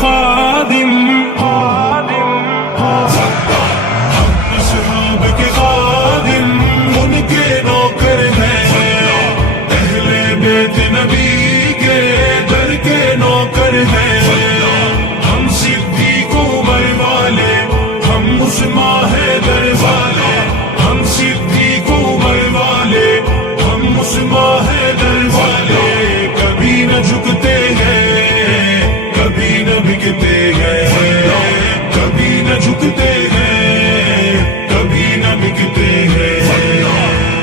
خادم، اصحاب کے خادم، ان کے نوکر ہیں، اہل بیت نبی کے در کے نوکر ہیں، ہم صدیق عمر والے، ہم عثمان حیدر والے، ہم صدیق عمر والے، ہم عثمان حیدر والے، کبھی نہ جھکتے ہیں، کبھی نہ بکتے ہیں، کبھی نہ جھکتے ہیں، کبھی نہ بکتے ہیں۔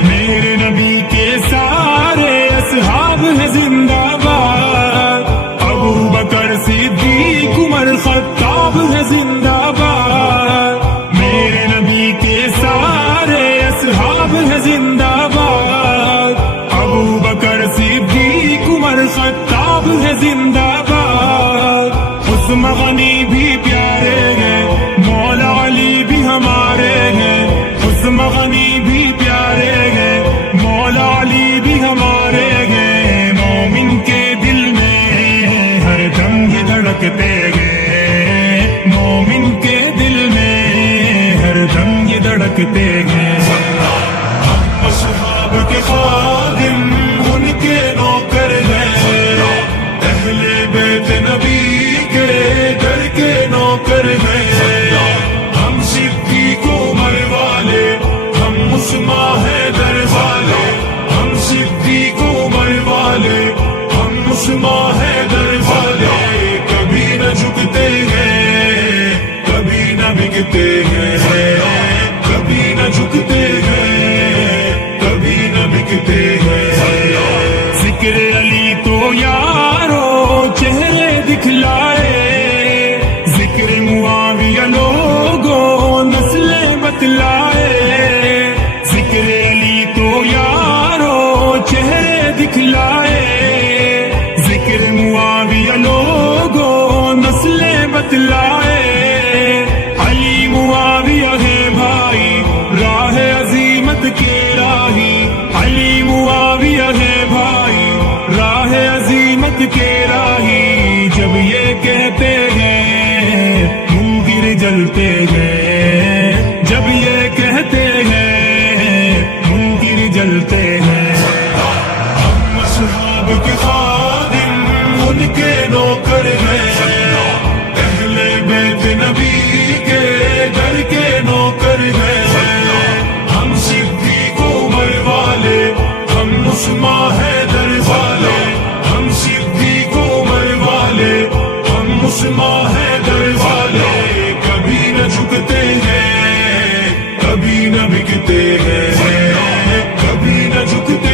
میرے نبی کے سارے اصحاب ہیں زندہ باد، ابو بکر صدیق عمر خطاب ہے زندہ باد، میرے نبی کے سارے اصحاب ہیں زندہ باد، ابو بکر صدیق عمر خطاب ہے زندہ باد، عثمان غنی بھی پیارے ہیں، مولا علی بھی ہمارے ہیں، عثمان غنی بھی پیارے ہیں، مولا علی بھی ہمارے ہیں، مومن کے دل میں ہر دم یہ دھڑکتے ہیں، مومن کے دل میں ہر دم یہ دھڑکتے ہیں۔ اصحاب کے خادم، ان کے نوکر ہیں، اہل بیت نبی کے در کے نوکر ہیں، ہم صدیق عمر والے، ہم عثمان حیدر والے، ہم صدیق عمر والے، ہم عثمان حیدر والے، کبھی نہ جھکتے ہیں، کبھی نہ بکتے ہیں، کبھی نہ جھکتے ہیں، کبھی نہ بکتے ہیں۔ ذکر علی تو یارو چہرے دکھلائے، ذکر معاویہ لوگوں نسلیں بتلائے، ذکر علی تو یارو چہرے دکھلائے، ذکر معاویہ لوگوں نسلیں بتلائے، علی معاویہ ہے بھائی راہ عظیمت کے راہی، علی معاویہ ہے بھائی راہ عظیمت کے راہی، جب یہ کہتے ہیں منکر جلتے ہیں، جب یہ کہتے ہیں منکر جلتے ہیں۔ ہم اصحاب کے خادم، ان کے نوکر ہیں، اہل بیت نبی کے در کے نوکر ہیں، ہم صدیق عمر والے، ہم عثمان حیدر والے، ہم صدیق عمر والے، ہم عثمان حیدر والے، کبھی نہ جھکتے ہیں، کبھی نہ بکتے ہیں، کبھی نہ جھکتے